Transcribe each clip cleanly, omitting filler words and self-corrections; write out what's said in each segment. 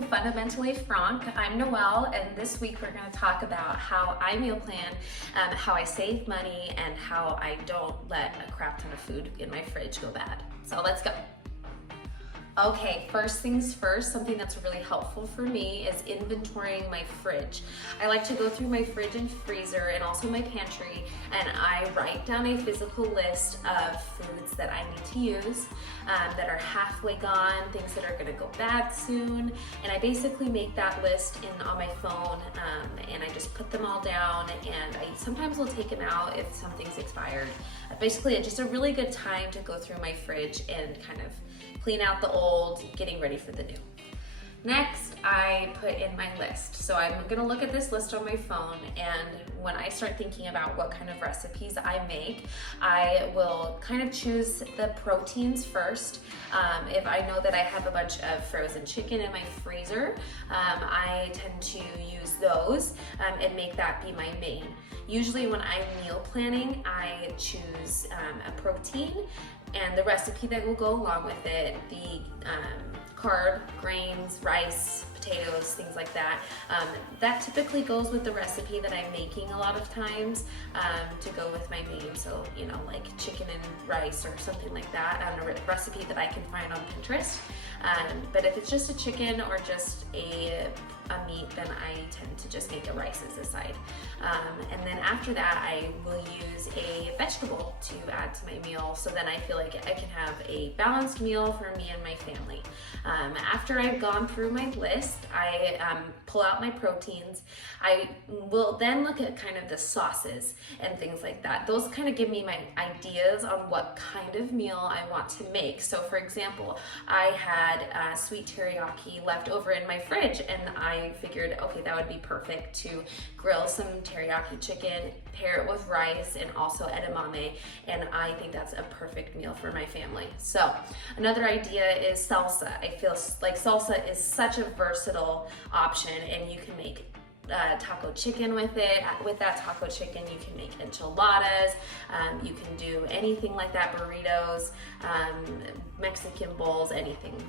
to Fundamentally Frank. I'm Noelle, and this week we're going to talk about how I meal plan, how I save money, and how I don't let a crap ton of food in my fridge go bad. So let's go. Okay, first things first, something that's really helpful for me is inventorying my fridge. I like to go through my fridge and freezer and also my pantry, and I write down a physical list of foods that I need to use, that are halfway gone, things that are gonna go bad soon, and I basically make that list on my phone, and I just put them all down, and I sometimes will take them out if something's expired. Basically, it's just a really good time to go through my fridge and kind of clean out the old, getting ready for the new. Next, I put in my list. So I'm gonna look at this list on my phone, and when I start thinking about what kind of recipes I make, I will kind of choose the proteins first. If I know that I have a bunch of frozen chicken in my freezer, I tend to use those and make that be my main. Usually when I'm meal planning, I choose a protein and the recipe that will go along with it, the carb, grains, rice, potatoes, things like that. That typically goes with the recipe that I'm making a lot of times to go with my main. So, you know, like chicken and rice or something like that on a recipe that I can find on Pinterest. But if it's just a chicken or just a meat, then I tend to just make a rice as a side. And then after that, I will use a vegetable to add to my meal, so then I feel like I can have a balanced meal for me and my family. After I've gone through my list, I pull out my proteins. I will then look at kind of the sauces and things like that. Those kind of give me my ideas on what kind of meal I want to make. So for example, I had sweet teriyaki left over in my fridge, and I figured, okay, that would be perfect to grill some teriyaki chicken, pair it with rice, and also edamame, and I think that's a perfect meal for my family. So another idea is salsa. I feel like salsa is such a versatile option, and you can make taco chicken with it. With that taco chicken, you can make enchiladas, you can do anything like that, burritos, Mexican bowls, anything.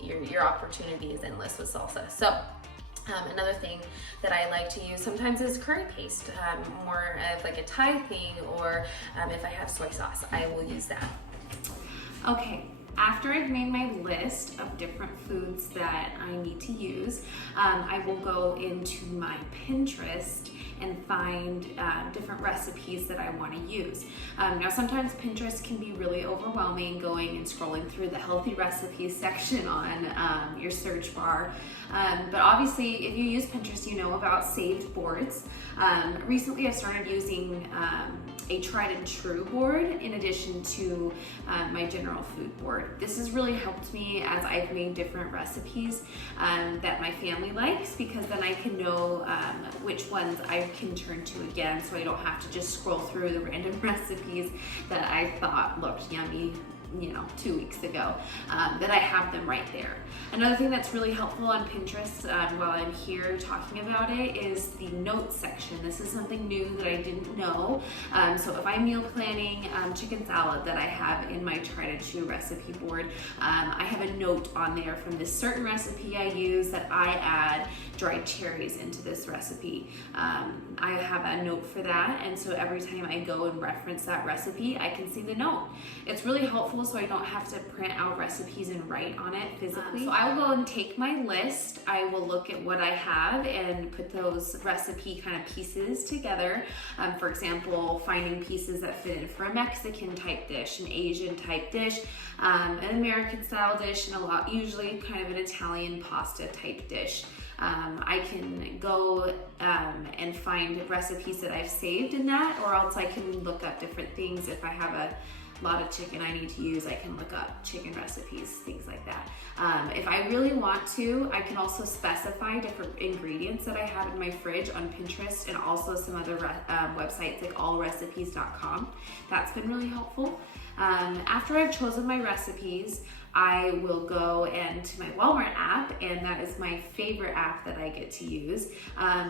Your opportunity is endless with salsa. So another thing that I like to use sometimes is curry paste, more of like a Thai thing, or if I have soy sauce, I will use that. Okay. After I've made my list of different foods that I need to use, I will go into my Pinterest and find different recipes that I want to use. Now sometimes Pinterest can be really overwhelming, going and scrolling through the healthy recipes section on your search bar. But obviously if you use Pinterest, you know about saved boards. Recently I've started using a tried and true board in addition to my general food board. This has really helped me as I've made different recipes that my family likes, because then I can know which ones I can turn to again, so I don't have to just scroll through the random recipes that I thought looked yummy, 2 weeks ago, that I have them right there. Another thing that's really helpful on Pinterest while I'm here talking about it is the notes section. This is something new that I didn't know. So if I'm meal planning chicken salad that I have in my try to true recipe board, I have a note on there from this certain recipe I use that I add dried cherries into this recipe. I have a note for that, and so every time I go and reference that recipe, I can see the note. It's really helpful, so I don't have to print out recipes and write on it physically. So I will go and take my list, I will look at what I have and put those recipe kind of pieces together. For example, finding pieces that fit in for a Mexican type dish, an Asian type dish, an American style dish, and usually kind of an Italian pasta type dish. I can go and find recipes that I've saved in that, or else I can look up different things. If I have a lot of chicken I need to use, I can look up chicken recipes, things like that. If I really want to, I can also specify different ingredients that I have in my fridge on Pinterest, and also some other websites like allrecipes.com. That's been really helpful. After I've chosen my recipes, I will go into my Walmart app, and that is my favorite app that I get to use.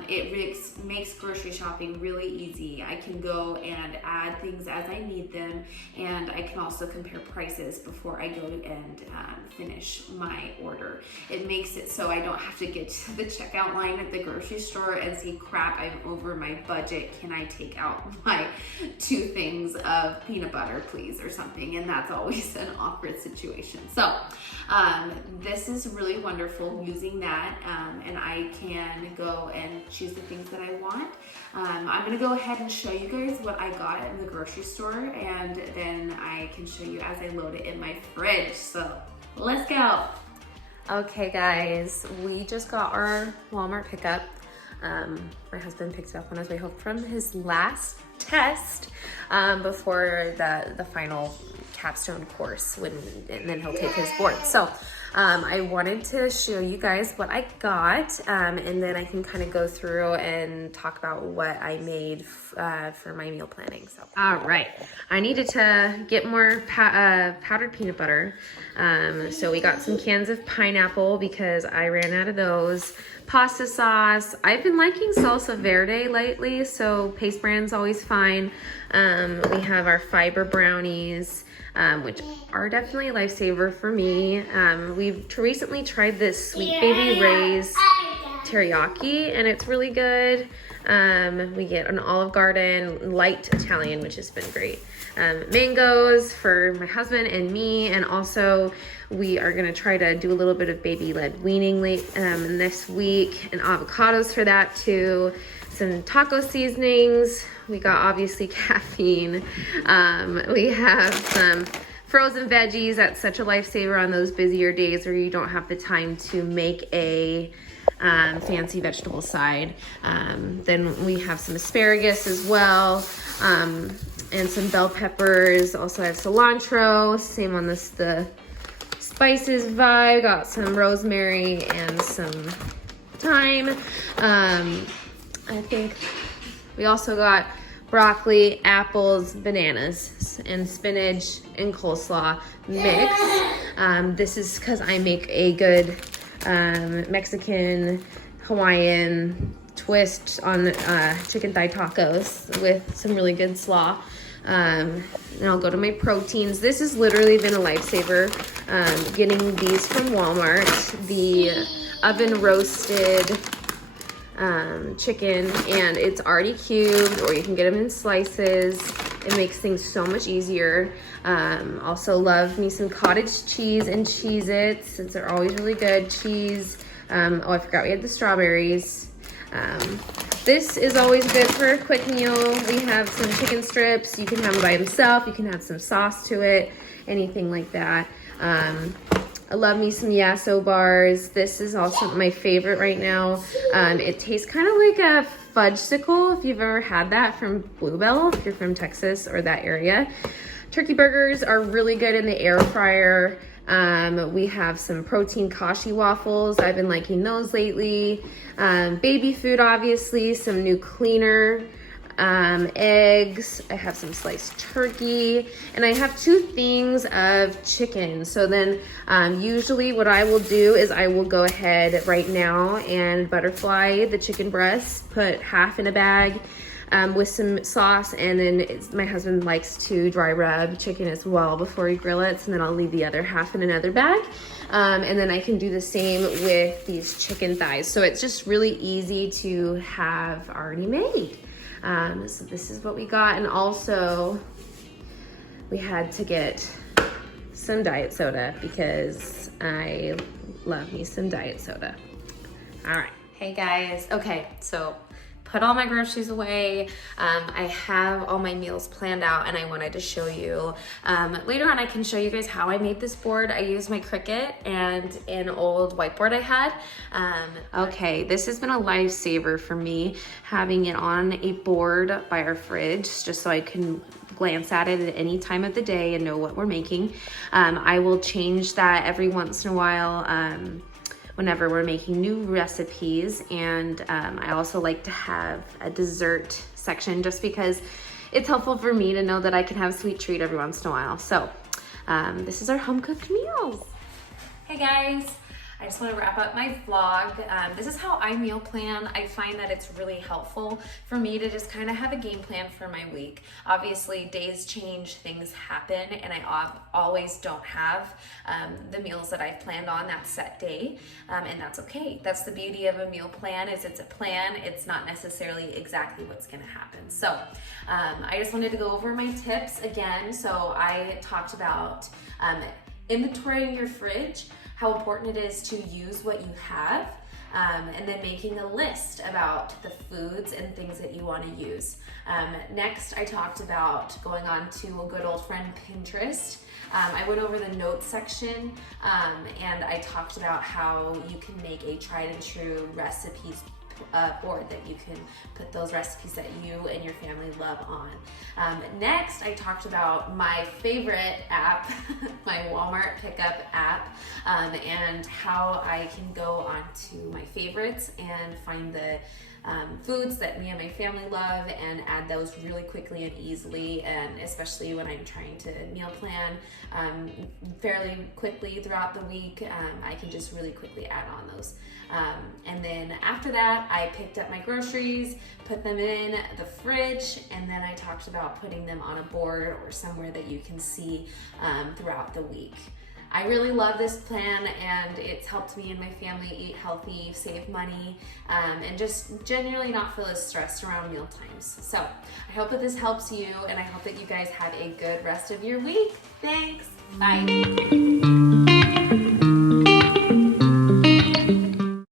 It makes grocery shopping really easy. I can go and add things as I need them, and I can also compare prices before I go and finish my order. It makes it so I don't have to get to the checkout line at the grocery store and say, crap, I'm over my budget. Can I take out my 2 things of peanut butter, please, or something? And that's always an awkward situation. So this is really wonderful using that, and I can go and choose the things that I want. I'm gonna go ahead and show you guys what I got in the grocery store, and then I can show you as I load it in my fridge. So let's go. Okay guys, we just got our Walmart pickup. My husband picked it up on his way home from his last test before the final capstone course, and then he'll take his board. So I wanted to show you guys what I got, and then I can kind of go through and talk about what I made for my meal planning. So, all right, I needed to get more powdered peanut butter. So we got some cans of pineapple because I ran out of those. Pasta sauce. I've been liking salsa verde lately, so Paste Brand's always fine. We have our fiber brownies, which are definitely a lifesaver for me. We've recently tried this Sweet Baby Ray's teriyaki, and it's really good. We get an Olive Garden light Italian, which has been great. Mangoes for my husband and me, and also we are gonna try to do a little bit of baby-led weaning late this week, and avocados for that too. Some taco seasonings. We got obviously caffeine. We have some frozen veggies. That's such a lifesaver on those busier days where you don't have the time to make a fancy vegetable side. Then we have some asparagus as well, and some bell peppers. Also have cilantro, same on the spices vibe. Got some rosemary and some thyme. I think we also got broccoli, apples, bananas, and spinach and coleslaw mix. This is because I make a good Mexican, Hawaiian twist on chicken thigh tacos with some really good slaw. And I'll go to my proteins. This has literally been a lifesaver, getting these from Walmart. The oven roasted chicken, and it's already cubed, or you can get them in slices. It makes things so much easier. Also love me some cottage cheese and Cheez-Its, since they're always really good. Cheese. Oh, I forgot we had the strawberries. This is always good for a quick meal. We have some chicken strips. You can have them by themselves. You can add some sauce to it, anything like that. I love me some Yasso bars. This is also my favorite right now. It tastes kind of like a fudgesicle, if you've ever had that from Bluebell, if you're from Texas or that area. Turkey burgers are really good in the air fryer. We have some protein kashi waffles. I've been liking those lately. Baby food, obviously, some new cleaner eggs. I have some sliced turkey, and I have 2 things of chicken. So then usually what I will do is I will go ahead right now and butterfly the chicken breast, put half in a bag with some sauce, and then my husband likes to dry rub chicken as well before we grill it, so then I'll leave the other half in another bag. And then I can do the same with these chicken thighs. So it's just really easy to have already made. So this is what we got, and also we had to get some diet soda because I love me some diet soda. All right, hey guys. Okay, so put all my groceries away. I have all my meals planned out, and I wanted to show you. Later on, I can show you guys how I made this board. I used my Cricut and an old whiteboard I had. Okay, this has been a lifesaver for me, having it on a board by our fridge, just so I can glance at it at any time of the day and know what we're making. I will change that every once in a while, whenever we're making new recipes. And I also like to have a dessert section, just because it's helpful for me to know that I can have a sweet treat every once in a while. So this is our home cooked meals. Hey guys, I just want to wrap up my vlog. This is how I meal plan. I find that it's really helpful for me to just kind of have a game plan for my week. Obviously, days change, things happen, and I always don't have the meals that I've planned on that set day, and that's okay. That's the beauty of a meal plan, is it's a plan. It's not necessarily exactly what's going to happen. So I just wanted to go over my tips again. So I talked about inventorying your fridge, how important it is to use what you have, and then making a list about the foods and things that you want to use. Next, I talked about going on to a good old friend Pinterest. I went over the notes section, and I talked about how you can make a tried and true recipes board that you can put those recipes that you and your family love on. Next, I talked about my favorite app, my Walmart pickup app, and how I can go onto my favorites and find the foods that me and my family love and add those really quickly and easily, and especially when I'm trying to meal plan fairly quickly throughout the week, I can just really quickly add on those. And then after that, I picked up my groceries, put them in the fridge, and then I talked about putting them on a board or somewhere that you can see throughout the week. I really love this plan, and it's helped me and my family eat healthy, save money, and just genuinely not feel as stressed around meal times. So I hope that this helps you, and I hope that you guys have a good rest of your week. Thanks. Bye.